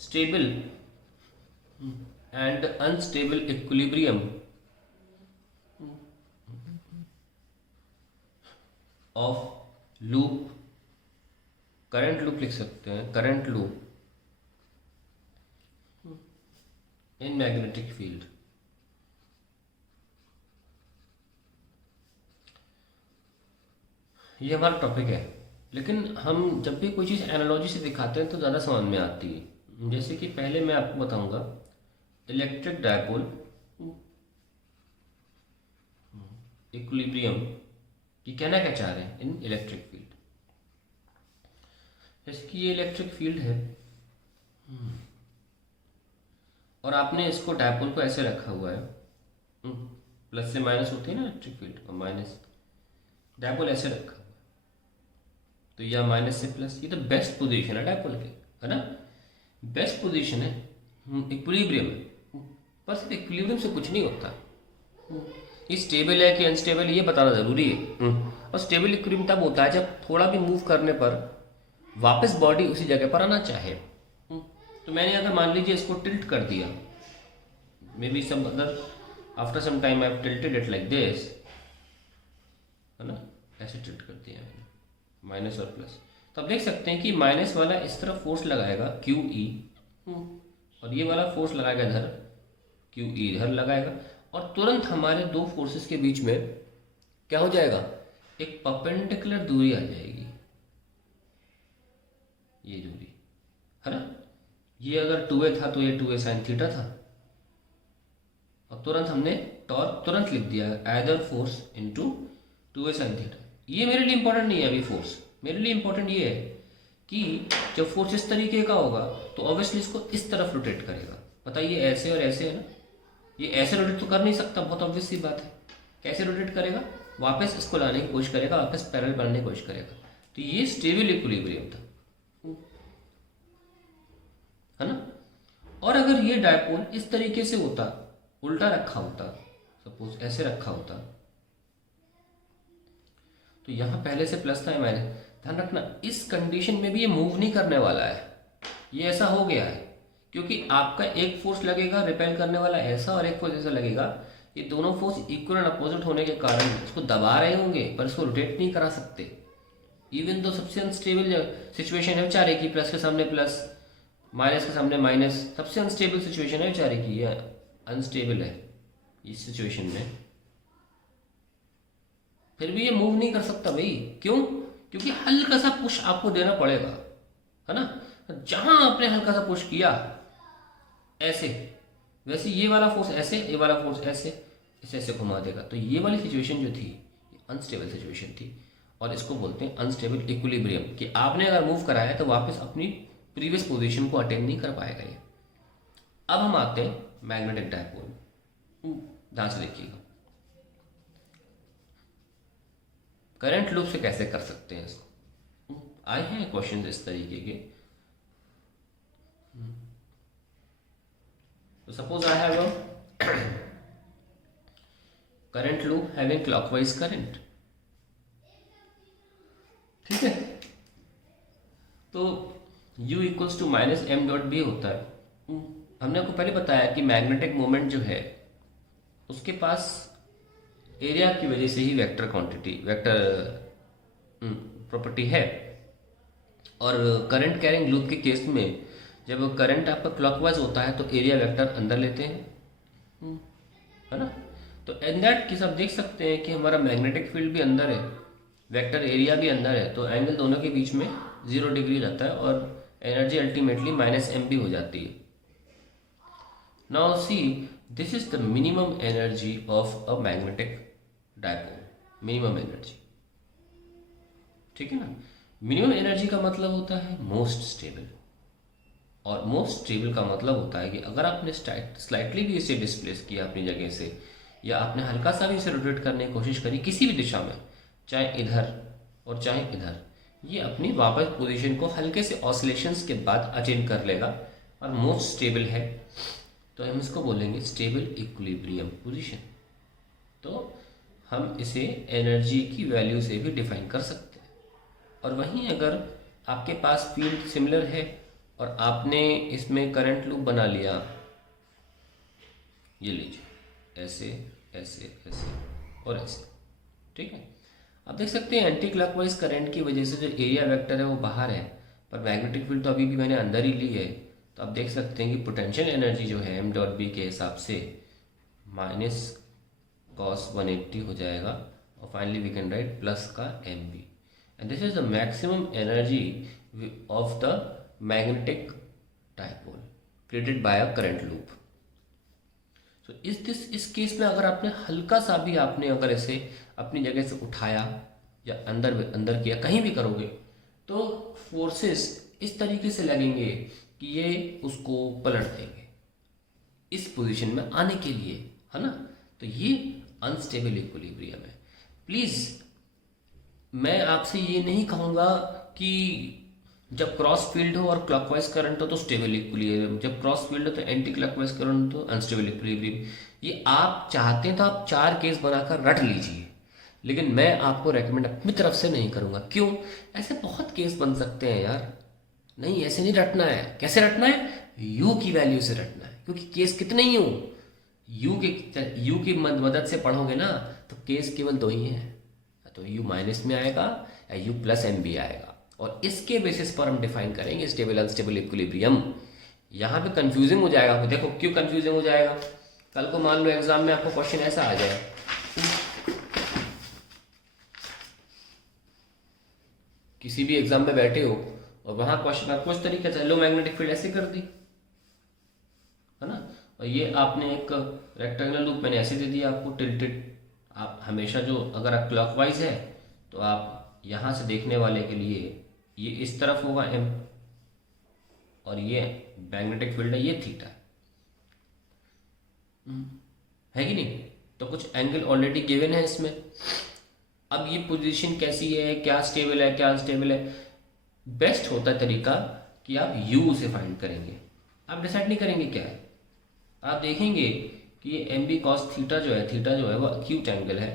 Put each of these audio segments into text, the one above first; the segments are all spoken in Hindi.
Stable and unstable equilibrium of loop, current loop लिख सकते हैं, current loop in magnetic field. ये हमारा टॉपिक है, लेकिन हम जब भी कोई चीज़ एनालॉजी से दिखाते हैं तो ज़्यादा समझ में आती है। जैसे कि पहले मैं आपको बताऊंगा इलेक्ट्रिक डायपोल इक्विलिब्रियम कि कहना क्या चाह रहे हैं इन इलेक्ट्रिक फील्ड। जैसे कि ये इलेक्ट्रिक फील्ड है और आपने इसको डायपोल को ऐसे रखा हुआ है, प्लस से माइनस होती है ना इलेक्ट्रिक फील्ड, और माइनस डायपोल ऐसे रखा हुआ है, तो यह माइनस से प्लस, ये तो बेस्ट पोजीशन है डायपोल के, है ना, बेस्ट पोजीशन है, इक्विलिब्रियम है। पर सिर्फ इक्विलिब्रियम से कुछ नहीं होता, ये स्टेबल है कि अनस्टेबल ये बताना ज़रूरी है। और स्टेबल इक्विलिब्रियम तब होता है जब थोड़ा भी मूव करने पर वापस बॉडी उसी जगह पर आना चाहे। तो मैंने अगर मान लीजिए इसको टिल्ट कर दिया, maybe some other after some time I have tilted it like this, है ना, ऐसे टिल्ट कर दिया मैंने, माइनस और प्लस, तो आप देख सकते हैं कि माइनस वाला इस तरफ फोर्स लगाएगा क्यू ई, और ये वाला फोर्स लगाएगा इधर क्यू ई, इधर लगाएगा, और तुरंत हमारे दो फोर्सेस के बीच में क्या हो जाएगा, एक परपेंडिकुलर दूरी आ जाएगी, ये दूरी, है ना। ये अगर 2a था तो ये 2a साइन थीटा था, और तुरंत हमने टॉर्क तुरंत लिख दिया either force into 2a sine theta. ये मेरे लिए इंपॉर्टेंट नहीं है अभी फोर्स, मेरे लिए इंपॉर्टेंट ये है कि जब फोर्स इस तरीके का होगा तो ऑब्वियसली इसको इस तरफ रोटेट करेगा। पता ये ऐसे और ऐसे है ना, ये ऐसे रोटेट तो कर नहीं सकता, बहुत ऑब्वियस सी बात है। कैसे रोटेट करेगा, वापस इसको लाने की कोशिश करेगा, वापस पैरेलल बनने की कोशिश करेगा। तो ये स्टेबल इक्विलिब्रियम था, है ना। और अगर ये डायपोल इस तरीके से होता, उल्टा रखा होता, सपोज ऐसे रखा होता, तो यहां पहले से प्लस था माइनस, ध्यान रखना इस कंडीशन में भी ये मूव नहीं करने वाला है, ये ऐसा हो गया है क्योंकि आपका एक फोर्स लगेगा रिपेल करने वाला ऐसा, और एक फोर्स ऐसा लगेगा, ये दोनों फोर्स इक्वल एंड अपोजिट होने के कारण इसको दबा रहे होंगे पर इसको रोटेट नहीं करा सकते। इवन तो सबसे अनस्टेबल सिचुएशन है बेचारे की, प्लस के सामने प्लस, माइनस के सामने माइनस, सबसे अनस्टेबल सिचुएशन है बेचारे की, ये अनस्टेबल है इस सिचुएशन में, फिर भी ये मूव नहीं कर सकता भाई। क्यों, क्योंकि हल्का सा पुश आपको देना पड़ेगा, है ना। जहां आपने हल्का सा पुश किया ऐसे, वैसे ये वाला फोर्स ऐसे, ये वाला फोर्स ऐसे, इसे ऐसे घुमा देगा। तो ये वाली सिचुएशन जो थी अनस्टेबल सिचुएशन थी, और इसको बोलते हैं अनस्टेबल इक्विलिब्रियम, कि आपने अगर मूव कराया तो वापस अपनी प्रीवियस पोजीशन को अटेन नहीं कर पाएगा ये। अब हम आते हैं मैग्नेटिक डायपोल, ध्यान से देखिएगा करंट लूप से कैसे कर सकते हैं इसको। आए हैं क्वेश्चन इस तरीके के, तो suppose I have a current loop having clockwise current, ठीक है। तो U equals to minus M dot B होता है। हमने आपको पहले बताया कि मैग्नेटिक मोमेंट जो है उसके पास एरिया की वजह से ही वेक्टर क्वांटिटी, वेक्टर प्रॉपर्टी है। और करंट कैरिंग लूप के केस में जब करंट आपका क्लॉकवाइज होता है तो एरिया वेक्टर अंदर लेते हैं, है ना। तो इन दैट केस आप देख सकते हैं कि हमारा मैग्नेटिक फील्ड भी अंदर है, वेक्टर एरिया भी अंदर है, तो एंगल दोनों के बीच में 0 डिग्री रहता है और एनर्जी अल्टीमेटली माइनस एम भी हो जाती है। Now see this is the minimum energy of a magnetic dipole, minimum energy, ठीक है ना। मिनिमम एनर्जी का मतलब होता है मोस्ट स्टेबल, और मोस्ट स्टेबल का मतलब होता है कि अगर आपने स्लाइटली भी इसे डिस्प्लेस किया अपनी जगह से, या आपने हल्का सा भी इसे रोटेट करने की कोशिश करी किसी भी दिशा में, चाहे इधर और चाहे इधर, ये अपनी वापस पोजीशन को हल्के से ऑसिलेशंस के बाद अटेन कर लेगा और मोस्ट स्टेबल है। तो हम इसको बोलेंगे स्टेबल इक्विलिब्रियम पोजीशन। तो हम इसे एनर्जी की वैल्यू से भी डिफाइन कर सकते हैं। और वहीं अगर आपके पास फील्ड सिमिलर है और आपने इसमें करंट लूप बना लिया, ये लीजिए, ऐसे ऐसे ऐसे और ऐसे, ठीक है। आप देख सकते हैं एंटी क्लॉकवाइज करंट की वजह से जो एरिया वेक्टर है वो बाहर है, पर मैग्नेटिक फील्ड तो अभी भी मैंने अंदर ही ली है। तो आप देख सकते हैं कि पोटेंशियल एनर्जी जो है एम डॉट बी के हिसाब से माइनस कॉस 180 हो जाएगा, और finally we can write plus का M B, and this is the maximum energy of the magnetic dipole created by a current loop. तो इस केस में अगर आपने हल्का सा भी आपने अगर ऐसे अपनी जगह से उठाया या अंदर अंदर किया, कहीं भी करोगे तो फोर्सेस इस तरीके से लगेंगे कि ये उसको पलट देंगे इस पोजीशन में आने के लिए, है ना। तो ये अनस्टेबल इक्विलिब्रियम है। प्लीज मैं आपसे ये नहीं कहूँगा कि जब क्रॉस फील्ड हो और क्लॉकवाइज करंट हो तो स्टेबल इक्विलिब्रियम, जब क्रॉस फील्ड हो तो एंटी क्लॉकवाइज करंट हो तो अनस्टेबल इक्विलिब्रियम। ये आप चाहते हैं तो आप 4 केस बनाकर रट लीजिए, लेकिन मैं आपको रेकमेंड अपनी तरफ से नहीं करूँगा। क्यों? ऐसे बहुत केस बन सकते हैं यार, नहीं ऐसे नहीं रटना है। कैसे रटना है? यू की वैल्यू से रटना है, क्योंकि केस कितने ही हो, यू की मदद से पढ़ोगे ना तो केस केवल 2 ही हैं, तो यू माइनस में आएगा या यू प्लस एम बी आएगा, और इसके बेसिस पर हम डिफाइन करेंगे स्टेबल अनस्टेबल इक्विलिब्रियम। यहाँ पे कंफ्यूजिंग हो जाएगा। देखो क्यों कंफ्यूजिंग हो जाएगा, कल को मान लो एग्जाम में आपको क्वेश्चन ऐसा आ जाए, किसी भी एग्जाम में बैठे हो और वहां क्वेश्चन आपको इस तरीके से लो मैग्नेटिक फील्ड ऐसे कर दी, है ना, और ये आपने एक रेक्टेंगुलर लूप मैंने ऐसे दे दिया आपको टिल्टेड। आप हमेशा जो अगर आप क्लॉकवाइज है तो आप यहाँ से देखने वाले के लिए ये इस तरफ होगा एम, और ये मैग्नेटिक फील्ड है, ये थीटा है कि नहीं। तो कुछ एंगल ऑलरेडी गिवन है इसमें। अब ये पोजीशन कैसी है, क्या स्टेबल है क्या अनस्टेबल है, बेस्ट होता है तरीका कि आप यू से फाइंड करेंगे। आप डिसाइड नहीं करेंगे क्या है, आप देखेंगे कि ये एम बी कॉस थीटा जो है वो अक्यूट एंगल है,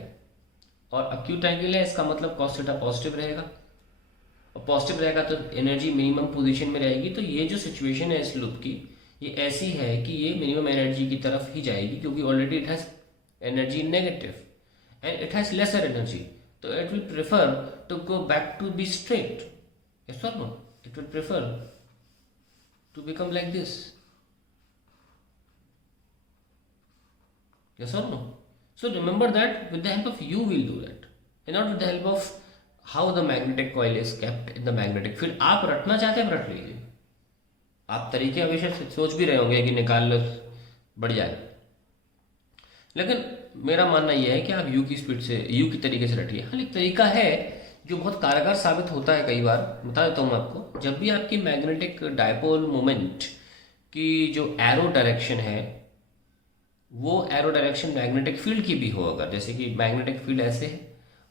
और अक्यूट एंगल है इसका मतलब कॉस थीटा पॉजिटिव रहेगा, और पॉजिटिव रहेगा तो एनर्जी मिनिमम पोजीशन में रहेगी। तो ये जो सिचुएशन है इस लूप की, ये ऐसी है कि ये मिनिमम एनर्जी की तरफ ही जाएगी, क्योंकि already it has energy negative and it has lesser energy, तो it will prefer to go back to be straight. Yes or no? It will prefer to become like this. Yes or no? So remember that with the help of U we'll do that, and not with the help of how the magnetic coil is kept in the magnetic field. आप रटना चाहते हैं रट लीजिए, आप तरीके हमेशा सोच भी रहे होंगे कि निकाल लो बढ़ जाए, लेकिन मेरा मानना यह है कि आप यू की स्पीड से यू की तरीके से रटिए। हाँ, एक तरीका है जो बहुत कारगर साबित होता है, कई बार बता देता हूँ आपको। जब भी आपकी मैग्नेटिक डायपोल मोमेंट की जो एरो डायरेक्शन है वो एरो डायरेक्शन मैग्नेटिक फील्ड की भी हो, अगर जैसे कि मैग्नेटिक फील्ड ऐसे है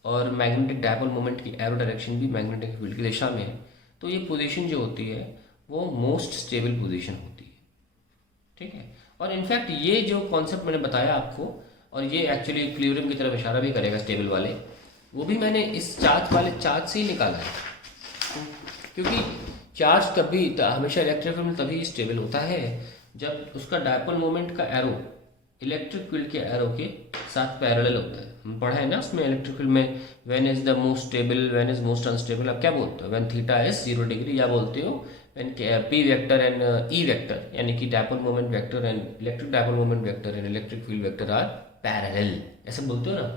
और मैग्नेटिक डायपोल मोमेंट की एरो डायरेक्शन भी मैग्नेटिक फील्ड की दिशा में है, तो ये पोजीशन जो होती है वो मोस्ट स्टेबल पोजीशन होती है, ठीक है। और इनफैक्ट ये जो कॉन्सेप्ट मैंने बताया आपको, और ये एक्चुअली इक्विलिब्रियम की तरफ इशारा भी करेगा स्टेबल वाले, वो भी मैंने इस चार्ज वाले चार्ज से ही निकाला है, क्योंकि चार्ज कभी हमेशा इलेक्ट्रिक फील्ड में तभी स्टेबल होता है जब उसका डायपोल मोमेंट का एरो इलेक्ट्रिक फील्ड के एरो के साथ पैरेलल होता है। हम पढ़ा है ना उसमें इलेक्ट्रिक फील्ड में when is the most stable, when is most unstable, आप क्या बोलते हो? व्हेन थीटा इज 0 डिग्री, या बोलते हो when P vector and E vector, यानी कि dipole moment vector and electric dipole moment vector and electric field vector are parallel, ऐसे बोलते हो ना।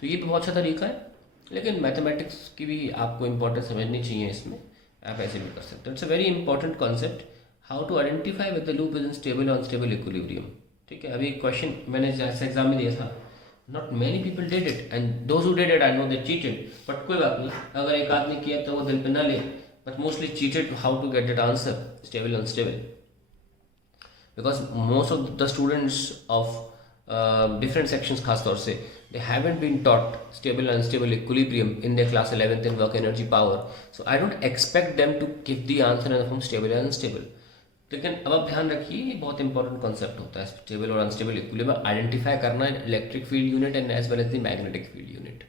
तो ये बहुत अच्छा तरीका है, लेकिन मैथमेटिक्स की भी आपको इंपॉर्टेंस समझनी चाहिए इसमें, आप ऐसे भी कर सकते हो। It's a very important concept, how to identify with the loop is in stable और अनस्टेबल इक्विलिब्रियम, ठीक है। अभी क्वेश्चन मैंने जैसे एग्जाम में दिया था, not many people did it and those who did it I know they cheated, but कोई बात नहीं, अगर एक आदमी किया तो वो दिल पे ना ले, but mostly cheated how to get that answer stable unstable, because most of the students of different sections खासतौर से they haven't been taught stable and unstable equilibrium in their class 11th and work energy power, so I don't expect them to give the answer in the form stable and unstable। लेकिन अब आप ध्यान रखिए, ये बहुत इंपॉर्टेंट कॉन्सेप्ट होता है स्टेबल और अनस्टेबल इक्विलिब्रियम आइडेंटिफाई करना, electric field unit and as well as the magnetic field unit.